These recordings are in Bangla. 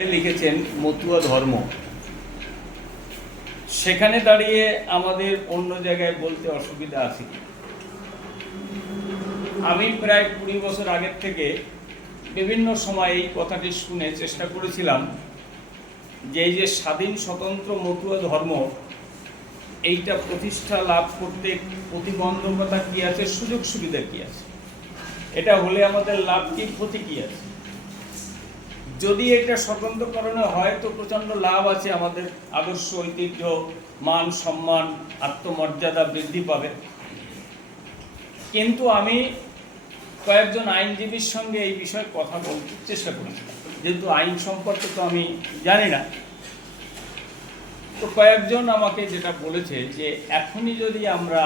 লিখেছেন মতুয়া ধর্ম, সেখানে দাঁড়িয়ে আমাদের অন্য জায়গায় বলতে অসুবিধা আছে। আমি প্রায় 20 বছর আগের থেকে বিভিন্ন সময় এই কথাটি শুনে চেষ্টা করেছিলাম যে এই যে স্বাধীন স্বতন্ত্র মতুয়া ধর্ম, এইটা প্রতিষ্ঠা লাভ করতে প্রতিবন্ধকতা কি আছে, সুযোগ সুবিধা কি আছে, এটা হলে আমাদের লাভ কি ক্ষতি কি আছে। যদি এটা স্বতন্ত্রকরণে হয় তো প্রচণ্ড লাভ আছে, আমাদের আদর্শ ঐতিহ্য মান সম্মান আত্মমর্যাদা বৃদ্ধি পাবে। কিন্তু আমি কয়েকজন আইনজীবীর সঙ্গে এই বিষয়ে কথা বলতে চেষ্টা করেছিলাম, যেহেতু আইন সম্পর্কে তো আমি জানি না। তো কয়েকজন আমাকে যেটা বলেছে যে এখনই যদি আমরা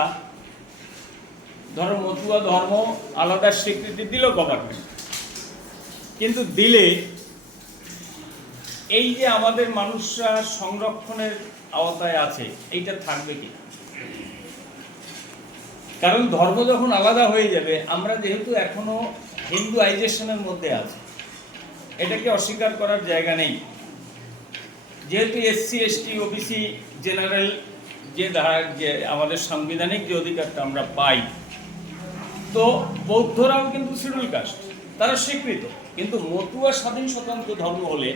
ধরো মতুয়া ধর্ম আলাদা স্বীকৃতি দিল গভর্নমেন্ট, কিন্তু দিলে এই যে আমাদের মানুষরা সংরক্ষণের আওতায় আছে এইটা থাকবে কি? কারণ ধর্ম যখন আলাদা হয়ে যাবে, আমরা যেহেতু এখনো হিন্দুয়াইজেশনের মধ্যে আছি, এটাকে অস্বীকার করার জায়গা নেই। যেহেতু এসসি এসটি ওবিসি জেনারেল যে আমাদের সাংবিধানিক যে অধিকারটা আমরা পাই, তো বৌদ্ধরাও কিন্তু শিডিউল কাস্ট, তারা স্বীকৃত। কিন্তু মতুয়া স্বাধীন স্বতন্ত্র ধর্ম হলে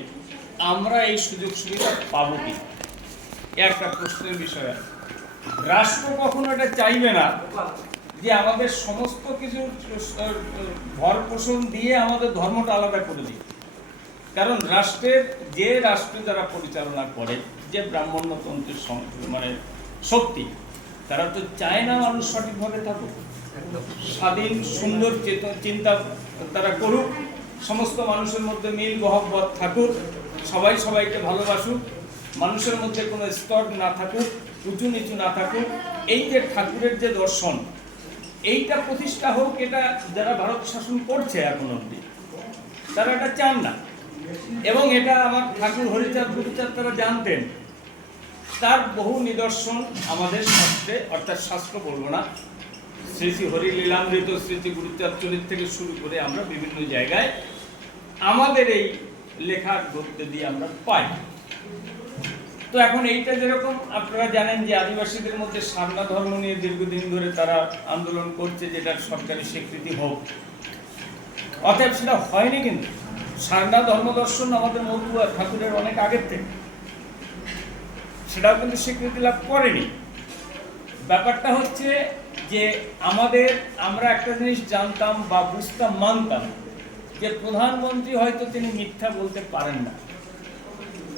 আমরা এই সুযোগ সুবিধা পাবো কি, একটা প্রশ্নের বিষয় আছে। রাষ্ট্র কখনো এটা চাইবে না যে আমাদের সমস্ত কিছু ভর পোষণ দিয়ে আমাদের ধর্মটা আলাদা করে দিই। কারণ রাষ্ট্র যারা পরিচালনা করে, যে ব্রাহ্মণ্যতন্ত্রের মানে শক্তি, তারা তো চায় না মানুষ সঠিকভাবে থাকুক, স্বাধীন সুন্দর চিন্তা তারা করুক, সমস্ত মানুষের মধ্যে মিল মহব্বত থাকুক, সবাই সবাইকে ভালোবাসুক, মানুষের মধ্যে কোনো স্তর না থাকুক, উঁচু নিচু না থাকুক। এই যে ঠাকুরের যে দর্শন, এইটা প্রতিষ্ঠা হোক, এটা যারা ভারত শাসন করছে এখন অবধি তারা এটা চান না। এবং এটা আমার ঠাকুর হরিচাঁদ গুরুচাঁদ তারা জানতেন। তার বহু নিদর্শন আমাদের শাস্ত্রে, অর্থাৎ শাস্ত্র বলবো না, শ্রী শ্রী হরি লীলামৃত শ্রী শ্রী গুরুচাঁদ চরিত থেকে শুরু করে আমরা বিভিন্ন জায়গায় আমাদের এই লেখার গদ্যে দিয়ে আমরা পাই। তো এখন এইটা যেরকম আপনারা জানেন যে আদিবাসীদের মধ্যে সারনা ধর্ম নিয়ে দীর্ঘদিন ধরে তারা আন্দোলন করছে, যেটার সরকারি স্বীকৃতি হোক। অতএব সেটা হয়নি, কিন্তু সারনা ধর্ম দর্শন আমাদের মতুয়া ঠাকুরের অনেক আগের থেকে, সেটাও কিন্তু স্বীকৃতি লাভ করেনি। ব্যাপারটা হচ্ছে যে আমরা একটা জিনিস জানতাম বা বুঝতাম, মানতাম যে প্রধানমন্ত্রী হয়তো তিনি মিথ্যা বলতে পারেন না,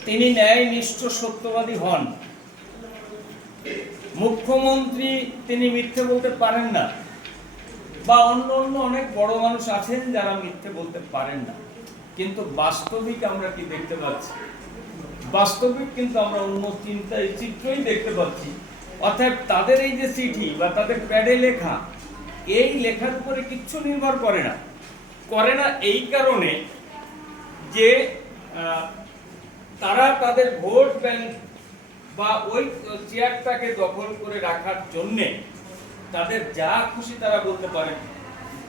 তিনি ন্যায়নিষ্ঠ সত্যবাদী হন। মুখ্যমন্ত্রী তিনি মিথ্যে বলতে পারেন না, বা অন্য অনেক বড় মানুষ আছেন যারা মিথ্যে বলতে পারেন না। কিন্তু বাস্তবিক আমরা কি দেখতে পাচ্ছি? বাস্তবিক কিন্তু আমরা অন্য চিত্রই দেখতে পাচ্ছি। অর্থাৎ তাদের এই যে চিঠি বা তাদের প্যাডে লেখা, এই লেখার উপরে কিচ্ছু নির্ভর করে না এই কারণে যে তারা তাদের ভোট ব্যাংক বা ওই চেয়ারটাকে দখল করে রাখার জন্যে তাদের যা খুশি তারা বলতে পারেন,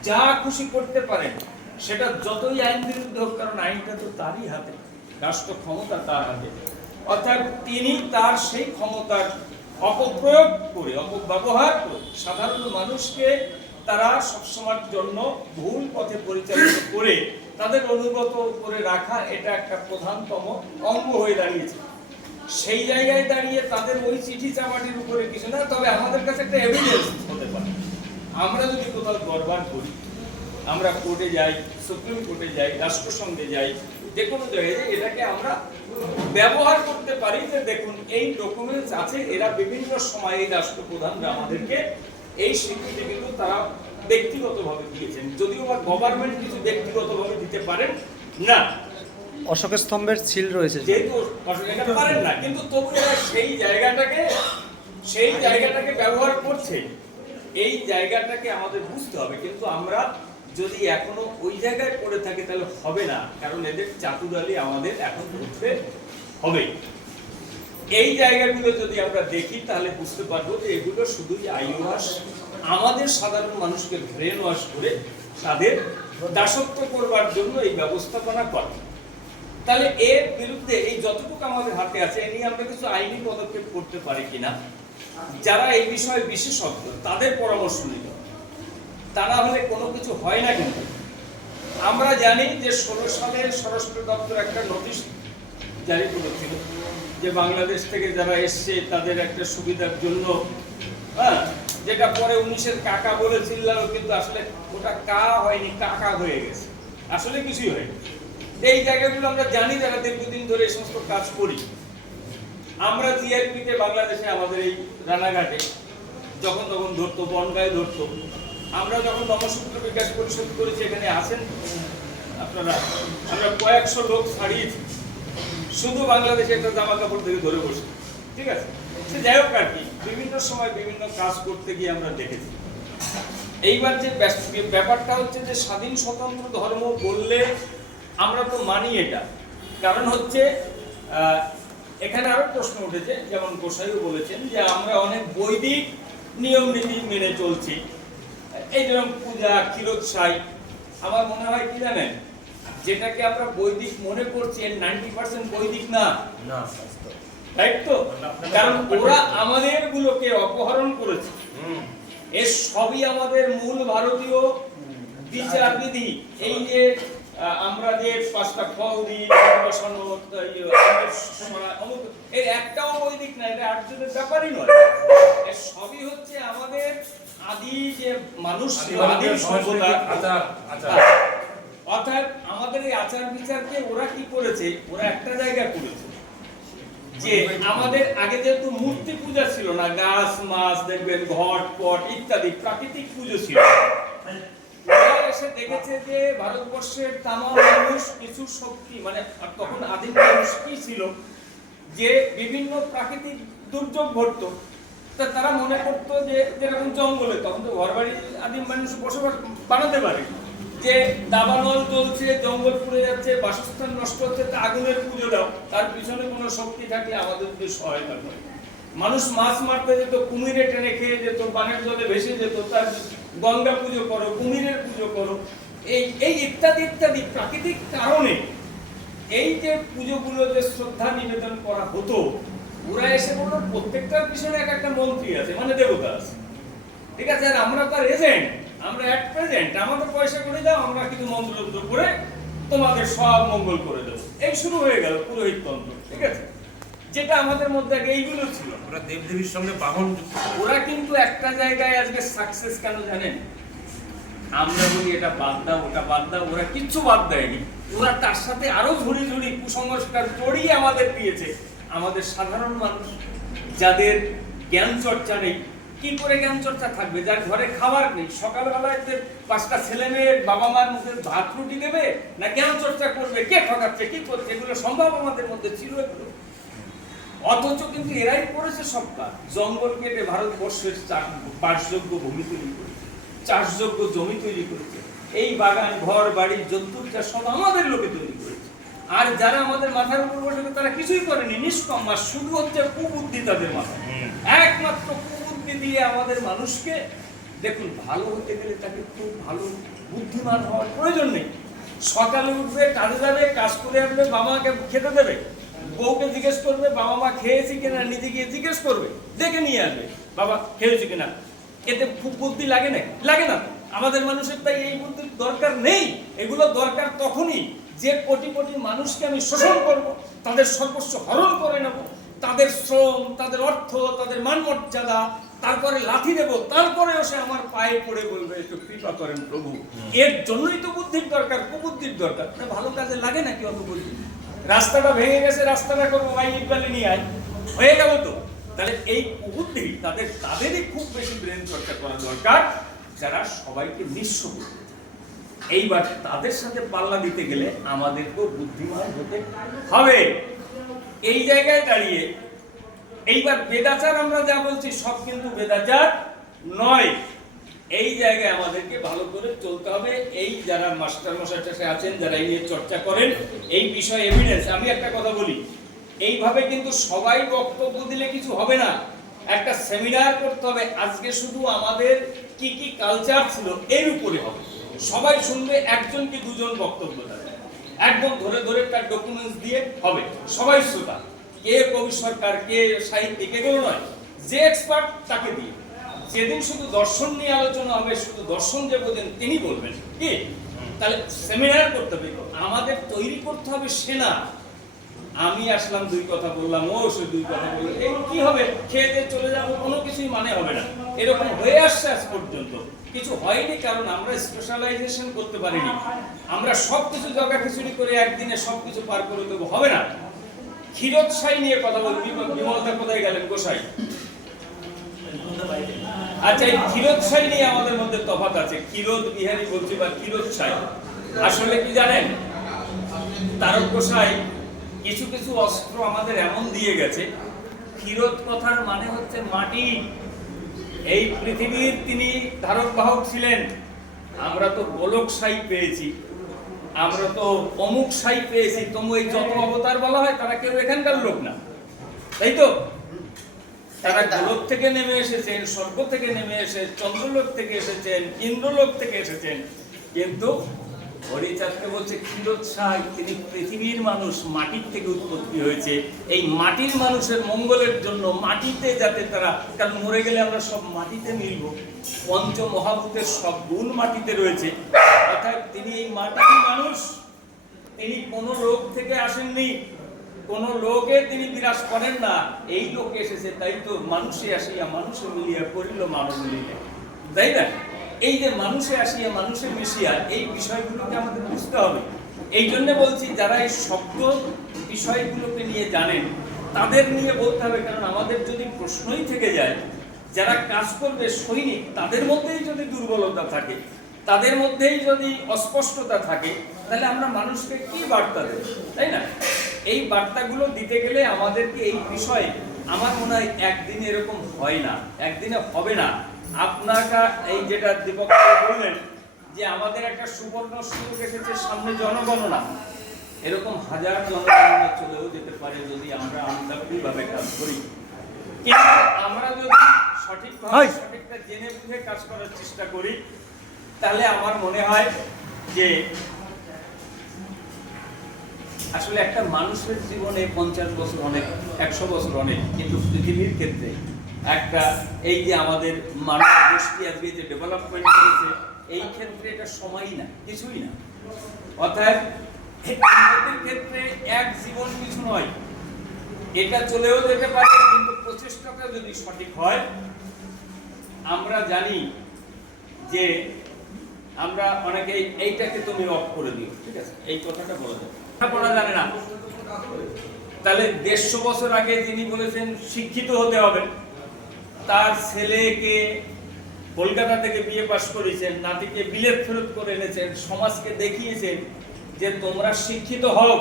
যা খুশি করতে পারেন, সেটা যতই আইন বিরুদ্ধ হোক, কারণ আইনটা তো তারই হাতে, রাষ্ট্র ক্ষমতা তার হাতে। অর্থাৎ তিনি তার সেই ক্ষমতার অপপ্রয়োগ করে, অপব্যবহার করে সাধারণ মানুষকে তারা সবসময়ের জন্য ভুল পথে পরিচালিত করে তাদের অনুগত করে রাখা, এটা একটা প্রধানতম অঙ্গ হয়ে দাঁড়িয়েছে। সেই জায়গায় দাঁড়িয়ে তাদের ওই চিঠি চামাটির উপরে কিছু না, তবে আমাদের কাছে একটা এভিডেন্স হতে পারে। আমরা যদি কোথাও দরবার করি, আমরা কোর্টে যাই, সুপ্রিম কোর্টে যাই, রাষ্ট্রসংঘে যাই, যে কোনো জায়গায় এটাকে আমরা ব্যবহার করতে পারি যে দেখুন এই ডকুমেন্টস আছে, এরা বিভিন্ন সময়ে এই রাষ্ট্রপ্রধানরা আমাদেরকে এই স্বীকৃতি কিন্তু তারা ব্যক্তিগতভাবে দিয়েছেন, যদিও বা গভর্নমেন্ট কিছু ব্যক্তিগতভাবে দিতে পারেন না। অশোকের স্তম্ভের সিল রয়েছে, যেহেতু এটা পারেন না, কিন্তু তবু এরা সেই জায়গাটাকে ব্যবহার করছে। এই জায়গাটাকে আমাদের বুঝতে হবে। কিন্তু আমরা যদি এখনো ওই জায়গায় পড়ে থাকি তাহলে হবে না, কারণ এদের চাতুরালি আমাদের এখন করতে হবে। এই জায়গাগুলো যদি আমরা দেখি তাহলে বুঝতে পারবো যে এগুলো শুধুই আইওয়াশ, আমাদের সাধারণ মানুষকে ব্রেন ওয়াশ করে তাদের দাসত্ব করবার জন্য এই ব্যবস্থাপনা করে। তাহলে এর বিরুদ্ধে এই যতটুকু আমাদের হাতে আছে এ নিয়ে আমরা কিছু আইনি পদক্ষেপ করতে পারি কিনা, যারা এই বিষয়ে বিশেষজ্ঞ তাদের পরামর্শ নিতে হবে। তা না হলে কোনো কিছু হয় না। কিন্তু আমরা জানি যে 16 সালে স্বরাষ্ট্র দপ্তর একটা নোটিশ জারি করেছিল যে বাংলাদেশ থেকে যারা এসছে তাদের একটা সুবিধার জন্য, হ্যাঁ, যেটা পরে 19-এর কাকা বলেছিল, কিন্তু আসলে ওটা কা হয়নি, কাকা হয়ে গেছে, আসলে কিছুই হয়নি। এই জায়গাগুলো আমরা জানি যারা দীর্ঘদিন ধরে এই সমস্ত কাজ করি। আমরা জিআরপিতে বাংলাদেশে আমাদের এই রানাঘাটে যখন তখন ধরতো, বনগায় ধরতো। আমরা যখন নমসূত্র বিকাশ পরিষদ করেছি, এখানে আছেন আপনারা, আমরা কয়েকশো লোক ছাড়িয়েছি শুধু বাংলাদেশে একটা জামা কাপড় থেকে ধরে বসে। ঠিক আছে, সে যাই হোক আর কি, বিভিন্ন সময় বিভিন্ন কাজ করতে গিয়ে আমরা দেখেছি। এইবার যে ব্যাপারটা হচ্ছে যে স্বাধীন স্বতন্ত্র ধর্ম বললে আমরা তো মানি এটা, কারণ হচ্ছে এখানে আরো প্রশ্ন উঠেছে, যেমন গোসাইও বলেছেন যে আমরা অনেক বৈদিক নিয়ম নীতি মেনে চলছি, এই যেরকম পূজা, ক্ষীরোৎসাই। আমার মনে হয় কি জানেন, যেটাকে আমরা বৈদিক মনে করছি এর 90% বৈদিক না, তাই তো? কারণ ওরা আমাদের গুলোকে অপহরণ করেছে। এর সবই আমাদের মূল ভারতীয় বিচার বিধি। এই যে আমরা যে 5টা ফৌরি এর একটাও বৈদিক না, এটা আর্যদের ব্যাপারই নয়। এর সবই হচ্ছে আমাদের আদি যে মানুষ, আদি সভ্যতা, অর্থাৎ আমাদের এই আচার বিচারকে ওরা কি করেছে, ওরা একটা জায়গায় করেছে যে আমাদের আগে যেহেতু মূর্তি পূজা ছিল না, গাছ মাছ দেখবেন, ঘট পট ইত্যাদি প্রাকৃতিক পুজো ছিল, ওরা এসে দেখেছে যে ভারতবর্ষের তামাম মানুষ কিছু শক্তি, মানে তখন আদিম মানুষ কি ছিল, যে বিভিন্ন প্রাকৃতিক দুর্যোগ ঘটতো, তা তারা মনে করতো যে যেরকম জঙ্গলে, তখন তো ঘরবাড়ি আদিম মানুষ বসবাস বানাতে পারে, যে দাবানল চলছে, জঙ্গল পুড়ে যাচ্ছে, বাসস্থান নষ্ট হচ্ছে, তা আগুনের পুজো দাও, তার পিছনে কোনো শক্তি থাকলে আমাদের যদি সহায়তা করে। মানুষ মাছ মারতে যেত, কুমিরে টেনে খেয়ে যেত, বানের জলে ভেসে যেত, তার গঙ্গা পুজো করো, কুমিরের পুজো করো, এই ইত্যাদি ইত্যাদি প্রাকৃতিক কারণে এই যে পুজোগুলো যে শ্রদ্ধা নিবেদন করা হতো, ওরা এসে বললো প্রত্যেকটার পিছনে এক একটা মন্ত্রী আছে, মানে দেবতা আছে। ঠিক আছে, আর আমরা তার এজেন্ট, আমরা এক প্রেজেন্ট, আমাদের পয়সা করে দাও, আমরা কিছু মন্ত্র করে তোমাদের সব মঙ্গল করে দেবো। এই শুরু হয়ে গেল পুরোহিততন্ত্র। ঠিক আছে, যেটা আমাদের মধ্যে আগে এইগুলো ছিল। ওরা দেবদেবীর সঙ্গে বাহন, ওরা কিন্তু একটা জায়গায় আজকে সাকসেস কেন জানেন? আমরা বলি এটা বাদ দাও, ওটা বাদ দাও, ওরা কিচ্ছু বাদ দেয়নি। ওরা তার সাথে আরো ঝুড়ি ঝুড়ি কুসংস্কার জড়িয়ে আমাদের দিয়েছে। আমাদের সাধারণ মানুষ যাদের জ্ঞান চর্চা নেই, কি করে জ্ঞান চর্চা থাকবে? যার ঘরে খাবার নেই, সকালবেলায় 5টা ছেলে মেয়ের বাবা মার মুখে ভাত রুটি দেবে না জ্ঞান চর্চা করবে? কে ঠকাচ্ছে, কি করছে? এগুলো সম্ভব আমাদের মধ্যে ছিল এগুলো। অথচ কিন্তু এরাই করেছে সব কাজ। জঙ্গল কেটে ভারতবর্ষের বাসযোগ্য ভূমি তৈরি করেছে, চাষযোগ্য জমি তৈরি করেছে, এই বাগান ঘর বাড়ি জন্তুর চাষ সব আমাদের লোকে তৈরি করেছে। আর যারা আমাদের মাথার উপর বসে তারা কিছুই করেনি, নিষ্কম, আর শুধু হচ্ছে কুবুদ্ধি তাদের মাথায়, একমাত্র কুবুদ্ধি দিয়ে আমাদের মানুষকে। দেখুন, ভালো হতে গেলে তাকে খুব ভালো বুদ্ধিমান হওয়ার প্রয়োজন নেই। সকালে উঠবে, কাজে যাবে, কাজ করে আসবে, বাবা মাকে খেতে দেবে, বউকে জিজ্ঞেস করবে বাবা মা খেয়েছি কিনা, নিজে গিয়ে জিজ্ঞেস করবে, দেখে নিয়ে আসবে বাবা খেয়েছি কিনা। এতে খুব বুদ্ধি লাগে না? লাগে না। আমাদের মানুষের তাই এই বুদ্ধির দরকার নেই। এগুলো দরকার তখনই যে কোটি কোটি মানুষকে আমি শোষণ করব, তাদের সর্বস্ব হরণ করে নেব, তাদের শ্রম, তাদের অর্থ, তাদের মান মর্যাদা, তারপরে লাথি দেব, তারপরেও সে আমার পায়ে পড়ে বলবে একটু কৃপা করেন প্রভু। এর জন্যই তো বুদ্ধির দরকার, কুবুদ্ধির দরকার। ভালো কাজে লাগে নাকি অত বুদ্ধি? রাস্তাটা ভেঙে গেছে, রাস্তাটা করবো, ভাই ইটবালি নিয়ে আয়, হয়ে গেল তো। তাহলে এই কুবুদ্ধি তাদেরই খুব বেশি ব্রেন চর্চা করা দরকার, যারা সবাইকে নিঃস্ব করবে। এইবার তাদের সাথে পাল্লা দিতে গেলে আমাদেরকেও বুদ্ধিমান হতে হবে। এই জায়গায় দাঁড়িয়ে এইবার বেদাচার আমরা যা বলছি সব কিন্তু বেদাচার নয়। এই জায়গায় আমাদেরকে ভালো করে চলতে হবে। এই যারা মাস্টার মশাই আছেন, যারা এই নিয়ে চর্চা করেন, এই বিষয়ে এভিডেন্স, আমি একটা কথা বলি, এইভাবে কিন্তু সবাই বক্তব্য দিলে কিছু হবে না। একটা সেমিনার করতে হবে। আজকে শুধু আমাদের কি কি কালচার ছিল এর উপরে হবে, সবাই শুনবে, একজন কি দুজন বক্তব্য দেবে। একদম ধরে ধরে তার ডকুমেন্টস দিয়ে হবে। সবাই শ্রোতা, কে কবি সরকার, কে সাহিত্যিক, এগুলো নয়, যে এক্সপার্ট তাকে দিয়ে। যেদিন শুধু দর্শন নিয়ে আলোচনা হবে, শুধু দর্শন যে বোঝেন তিনি বলবেন কি, তাহলে সেমিনার করতে হবে। আমাদের তৈরি করতে হবে সেনা। আমি আসলাম, দুই কথা বললাম, ও সে দুই কথা বললো, এই কি হবে, খেয়ে দিয়ে চলে যাবো, কোনো কিছুই মানে হবে না। এরকম হয়ে আসছে আজ পর্যন্ত, কিছু হয়নি, কারণ আমরা স্পেশালাইজেশন করতে পারিনি। আমরা সবকিছু জগা খিচুড়ি করে একদিনে সবকিছু পার করে দেবো, হবে না। ক্ষীরোদ সাই নিয়ে কথা বলবি, বিমলদা কোথায় গেলেন, গোসাই? আচ্ছা, এই ক্ষীরোদ সাই নিয়ে আমাদের মধ্যে তফাৎ আছে। ক্ষীরোদ বিহারী বলছি বা ক্ষীরোদ সাই, আসলে কি জানেন, তারক গোসাই কিছু কিছু অস্ত্র আমাদের এমন দিয়ে গেছে। ক্ষীরোদ কথার মানে হচ্ছে মাটি। এই পৃথিবীর তিনি ধারক বাহক ছিলেন। আমরা তো গোলক সাই পেয়েছি, আমরা তো অমুক সাই পেয়েছি। তবু এই যত অবতার বলা হয় তারা কেউ এখানকার লোক না, তাই তো? তারা গোলক থেকে নেমে এসেছেন, স্বর্গ থেকে নেমে এসে চন্দ্রলোক থেকে এসেছেন, ইন্দ্রলোক থেকে এসেছেন। কিন্তু হরিচাঁদকে বলছে ক্ষীরোদ সাই, তিনি পৃথিবীর মানুষ, মাটির থেকে উৎপত্তি হয়েছে। এই মাটির মানুষের মঙ্গলের জন্য মাটিতে যাতে তারা, কারণ মরে গেলে আমরা সব মাটিতে মিলব, পঞ্চ মহাভূতের সব গুণ মাটিতে রয়েছে। অর্থাৎ তিনি এই মাটির মানুষ, তিনি কোনো লোক থেকে আসেননি, কোন লোকে তিনি বিরাজ করেন না। এই লোক এসেছে, তাই তো মানুষে আসিয়া মানুষে মিলিয়া করিল মানব মিলিয়া, তাই না? এই যে মানুষে আসিয়া মানুষে মিশিয়া, এই বিষয়গুলোকে আমাদের বুঝতে হবে। এই জন্য বলছি, যারা এই শব্দ বিষয়গুলোকে নিয়ে জানেন তাদের নিয়ে বলতে হবে। কারণ আমাদের যদি প্রশ্নই থেকে যায়, যারা কাজ করবে সৈনিক, তাদের মধ্যেই যদি দুর্বলতা থাকে, তাদের মধ্যেই যদি অস্পষ্টতা থাকে, তাহলে আমরা মানুষকে কি বার্তা দেব, তাই না? এই বার্তাগুলো দিতে গেলে আমাদেরকে এই বিষয়ে, আমার মনে হয় একদিন এরকম হয় না, একদিনে হবে না। আপনারা এই যেটা দীপক বললেন যে আমাদের একটা সুবর্ণ সুযোগ এসেছে সামনে, জনগণনা, এরকম হাজার জনগণনা চলেও যেতে পারে যদি আমরা আন্তরিকভাবে কাজ করি। কিন্তু আমরা যদি সঠিকভাবে সঠিকটা জেনে বুঝে কাজ করার চেষ্টা করি, তাহলে আমার মনে হয় যে আসলে একটা মানুষের জীবনে 50 বছর অনেক, 100 বছর অনেক, কিন্তু পৃথিবীর ক্ষেত্রে একটা, এই যে আমাদের মানব গোষ্ঠী আজকে যে ডেভেলপমেন্ট করেছে, এই ক্ষেত্রে এটা সময়ই না, কিছুই না। অর্থাৎ উন্নতির ক্ষেত্রে এক জীবন কিছু নয়, এটা চলেও যেতে পারে, কিন্তু প্রচেষ্টাটা যদি সঠিক হয়। আমরা জানি যে আমরা অনেকেই এইটাকে তুমি অফ করে দিও, ঠিক আছে, এই কথাটা বলে দাও, পড়া জানে না। তাহলে 150 বছর আগে যিনি বলেছেন শিক্ষিত হতে হবে, তার ছেলেকে কলকাতা থেকে বিয়ে পাশ করেছেন, নাতিকে বিলেত ফেরত করে এনেছেন, সমাজকে দেখিয়েছেন যে তোমরা শিক্ষিত হও,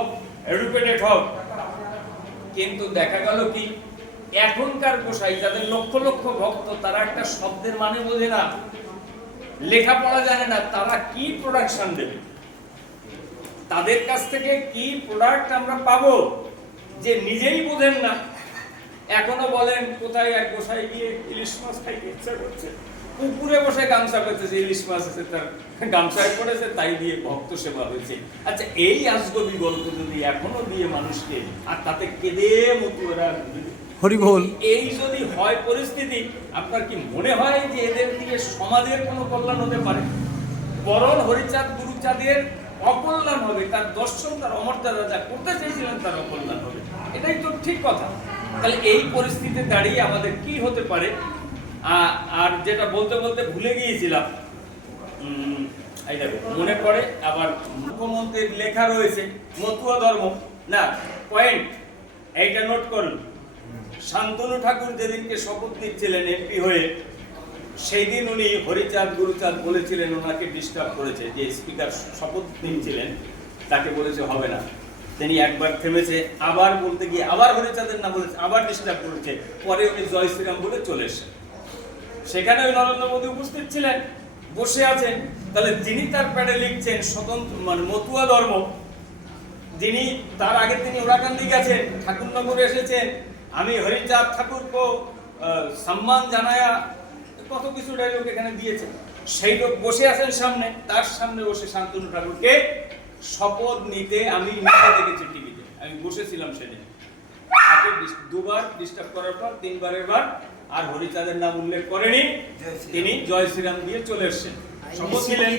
এডুকেটেড হও। কিন্তু দেখা গেল কি, এখনকার গোসাই যাদের লক্ষ লক্ষ ভক্ত, তারা একটা শব্দের মানে বোঝে না, লেখাপড়া জানে না, তারা কি প্রোডাকশন দেবে, তাদের কাছ থেকে কি প্রোডাক্ট আমরা পাবো, যে নিজেই বোঝেন না। এখনো বলেন, কোথায় এক গোসাই গিয়ে ইলিশ মাছ খাইতে ইচ্ছা করছে, পুকুরে বসে গামছা পেতেছে, ইলিশ মাছ আছে, তার গামছায় পড়েছে, তাই দিয়ে ভক্ত সেবা হয়েছে। আচ্ছা, এই আজগবি গল্প যদি এখনো দিয়ে মানুষকে, আর তাতে কেঁদে মতুয়ারা হরিবোল, এই যদি হয় পরিস্থিতি, আপনার কি মনে হয় যে এদের দিয়ে সমাজের কোনো কল্যাণ হতে পারে? বরং হরিচাঁদ গুরুচাঁদের অকল্যাণ হবে, তার দর্শন, তার অমর্যাদা যা করতে চেয়েছিলেন তার অকল্যাণ হবে, এটাই তো ঠিক কথা। তাহলে এই পরিস্থিতিতে দাঁড়িয়ে আমাদের কি হতে পারে? আর যেটা বলতে বলতে ভুলে গিয়েছিলাম, এইটা মনে পড়ে আবার, মুখ্যমন্ত্রীর লেখা রয়েছে মতুয়া ধর্ম না, পয়েন্ট এইটা নোট করুন। শান্তনু ঠাকুর যেদিনকে শপথ নিচ্ছিলেন এমপি হয়ে, সেই দিন উনি হরিচাঁদ গুরুচাঁদ বলেছিলেন, ওনাকে ডিস্টার্ব করেছে, যে স্পিকার শপথ নিচ্ছিলেন তাকে বলেছে হবে না, তিনি একবার থেমেছে, আবার বলতে গিয়ে আবার হরিচাঁদের নাম বলেছে, আবার ডিস্টার্ব করেছে, পরে উনি জয় শ্রীরাম বলে চলে এসেছেন। সেখানে ওই নরেন্দ্র মোদী উপস্থিত ছিলেন, বসে আছেন। তাহলে যিনি তার প্যাডে লিখছেন স্বতন্ত্র মানে মতুয়া ধর্ম, যিনি তার আগে তিনি ওরাকান্দি গেছেন, ঠাকুরনগরে এসেছেন, আমি হরিচাঁদ ঠাকুরকে সম্মান জানায়া, কত কিছু ডায়লগ এখানে দিয়েছে। সেই লোক বসে আছেন সামনে, তার সামনে বসে শান্তনু ঠাকুরকে শপথ নিতে আমি নিজে দেখেছি টিভিতে, আমি বসেছিলাম সেদিন। তাকে দুবার ডিস্টার্ব করার পর তিনবারের বার আর হরিচাঁদের নাম উল্লেখ করেনি, তিনি জয় শ্রীরাম দিয়ে চলে এসেছেন, শপথ নিলেন।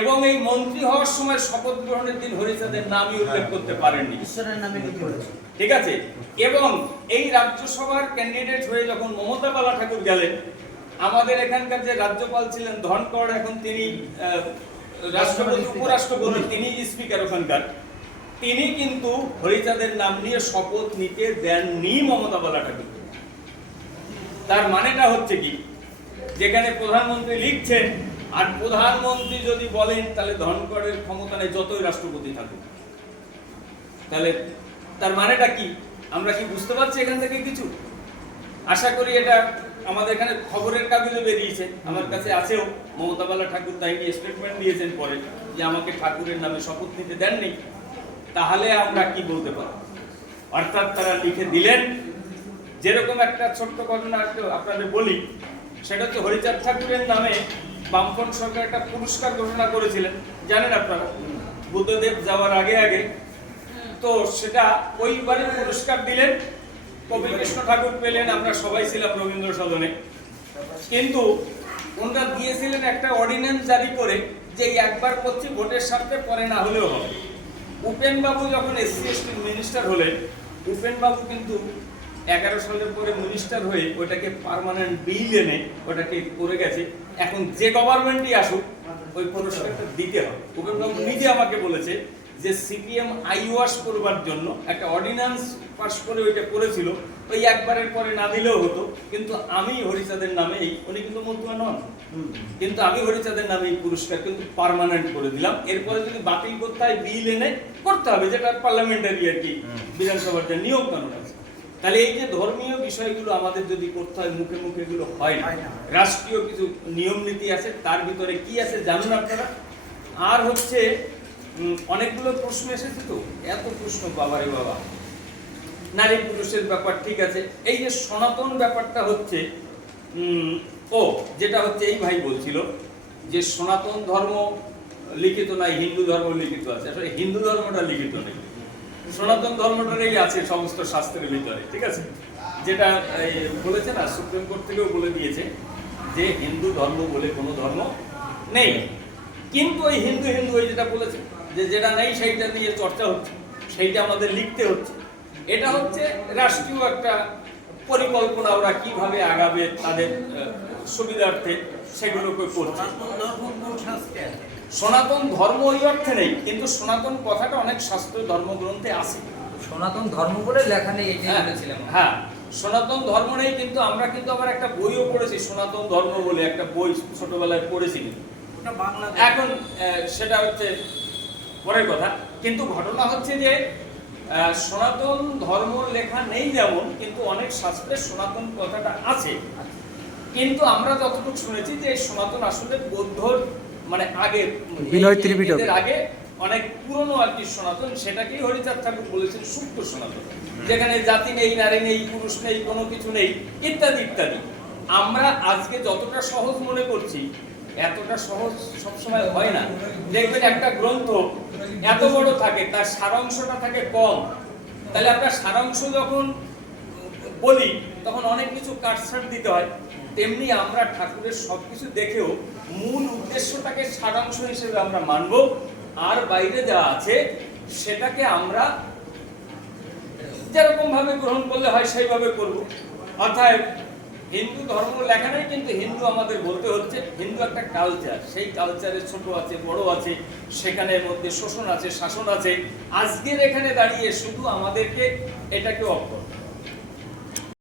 এবং এই মন্ত্রী হওয়ার সময় শপথ গ্রহণের দিন হরিচাঁদের নামই উল্লেখ করতে পারেননি, ঈশ্বরের নামে ঠিক আছে। এবং এই রাজ্যসভার ক্যান্ডিডেট হয়ে যখন মমতা বালা ঠাকুর গেলেন, আমাদের এখানকার যে রাজ্যপাল ছিলেন ধনকড়, এখন তিনি রাষ্ট্রপতি উপরাষ্ট্রপতি, তিনি স্পিকার ওখানকার, তিনি কিন্তু হরিচাঁদের নাম নিয়ে শপথ নিতে দেননি মমতা বালা ঠাকুর। তার মানেটা হচ্ছে কি, যেখানে প্রধানমন্ত্রী লিখছেন আর প্রধানমন্ত্রী যদি বলেন তাহলে ধনকড়ের ক্ষমতা নেই যতই রাষ্ট্রপতি থাকুক, তাহলে তার মানেটা কি আমরা কি বুঝতে পারছি এখান থেকে কিছু? আশা করি এটা আমাদের এখানে খবরের কাগজে বেরিয়েছে, আমার কাছে আছেও। মমতা বালা ঠাকুর তাই নিয়ে স্টেটমেন্ট দিয়েছেন পরে যে আমাকে ঠাকুরের নামে শপথ নিতে দেননি। তাহলে আমরা কি বলতে পারি? অর্থাৎ তারা লিখে দিলেন। যেরকম একটা ছোট্ট ঘটনা আপনাদের বলি, সেটা হচ্ছে হরিচাঁদ ঠাকুরের নামে বামফ্রন্ট সরকার একটা পুরস্কার ঘোষণা করেছিলেন, জানেন আপনারা, বুদ্ধদেব যাওয়ার আগে আগে। তো সেটা ওইবারে পুরস্কার দিলেন, কবি কৃষ্ণ ঠাকুর পেলেন, আমরা সবাই ছিলাম রবীন্দ্র সদনে। কিন্তু ওনারা দিয়েছিলেন একটা অর্ডিন্যান্স জারি করে যে একবার করছি, ভোটের স্বার্থে, পরে না হলেও হবে। উপেন বাবু যখন SC/ST মিনিস্টার হলেন, উপেন বাবু কিন্তু 11 সালের পরে মিনিস্টার হয়ে ওটাকে পার্মানেন্ট বিল এনে ওটাকে করে গেছে। এখন যে গভর্নমেন্টই আসুক ওই পুরস্কারটা দিতে হবে। উপেন বাবু নিজে আমাকে বলেছে যে CPM আইওয়াশ করবার জন্য একটা অর্ডিন্যান্স পাস করে ওইটা করেছিল, ওই একবারের পরে না দিলেও হতো, কিন্তু আমি হরিচাঁদের নামে, উনি কিন্তু মন্ত্রী নন, কিন্তু আমি হরিচাঁদের নামে এই পুরস্কার কিন্তু পার্মানেন্ট করে দিলাম। এরপরে যদি বাতিল করতে হয় বিল এনে করতে হবে, যেটা পার্লামেন্টারি আর কি, বিধানসভার যে নিয়ম কানুন আছে। তাহলে এই যে ধর্মীয় বিষয়গুলো আমাদের যদি করতে হয়, মুখে মুখে এগুলো হয় না। রাষ্ট্রীয় কিছু নিয়ম নীতি আছে, তার ভিতরে কি আছে জানুন আপনারা। আর হচ্ছে অনেকগুলো প্রশ্ন এসেছে, তো এত প্রশ্ন, বাবারে বাবা। নারী পুরুষের ব্যাপার ঠিক আছে, এই যে সনাতন ব্যাপারটা হচ্ছে যেটা হচ্ছে এই ভাই বলছিল যে সনাতন ধর্ম লিখিত নাই, হিন্দু ধর্ম লিখিত আছে। আসলে হিন্দু ধর্মটা লিখিত নেই, সনাতন ধর্মটাই আছে সমস্ত শাস্ত্রের ভিতরে, ঠিক আছে। যেটা বলেছে না, সুপ্রিম কোর্ট থেকেও বলে দিয়েছে যে হিন্দু ধর্ম বলে কোনো ধর্ম নেই। কিন্তু ওই হিন্দু হিন্দু ওই যেটা বলেছে যে যেটা নেই সেইটা দিয়ে চর্চা হচ্ছে, সেইটা আমাদের লিখতে হচ্ছে। এটা হচ্ছে রাষ্ট্রীয় একটা পরিকল্পনা, ওরা কিভাবে আগাবে তাদের সুবিধার্থে সেগুলোকে করছে। সনাতন ধর্ম ওই অর্থে নেই, কিন্তু সনাতন কথাটা অনেক শাস্ত্র ধর্মগ্রন্থে আছে। সনাতন ধর্ম বলে লেখা নেই, এটাই বলেছিলাম। হ্যাঁ, সনাতন ধর্ম নেই, কিন্তু আমরা কিন্তু আবার একটা বইও পড়েছি সনাতন ধর্ম বলে, একটা বই ছোটবেলায় পড়েছি, এখন সেটা হচ্ছে পরের কথা। কিন্তু ঘটনা হচ্ছে যে সনাতন ধর্ম লেখা নেই যেমন, কিন্তু অনেক শাস্ত্রে সনাতন কথাটা আছে। কিন্তু আমরা যতটুকু শুনেছি যে সনাতন আসলে বৌদ্ধর মানে আগে, বিনয় ত্রিপিটকের আগে অনেক পুরনো আর কি সনাতন, সেটাকেই হরিচাঁদ ঠাকুর বলেছেন শুদ্ধ সনাতন, যেখানে জাতি নেই, নারী নেই, পুরুষ নেই, কোনো কিছু নেই, ইত্যাদি ইত্যাদি। আমরা আজকে যতটা সহজ মনে করছি এতটা সহজ সবসময় হয় না। দেখবেন একটা গ্রন্থ এত বড় থাকে, তার সারাংশটা থাকে কম। তাহলে আমরা সারাংশ যখন বলি তখন অনেক কিছু কাটছাট দিতে হয়। তেমনি আমরা ঠাকুরের সবকিছু দেখেও মূল উদ্দেশ্যটাকে সারাংশ হিসেবে আমরা মানব, আর বাইরে যা আছে সেটাকে আমরা যেরকম ভাবে গ্রহণ করলে হয় সেইভাবে করব। অর্থাৎ হিন্দু ধর্ম লেখা নেই, কিন্তু হিন্দু আমাদের বলতে হচ্ছে। হিন্দু একটা কালচার, সেই কালচারে ছোট আছে, বড় আছে, সেখানের মধ্যে শোষণ আছে, শাসন আছে। আজকের এখানে দাঁড়িয়ে শুধু আমাদেরকে এটাকে অফ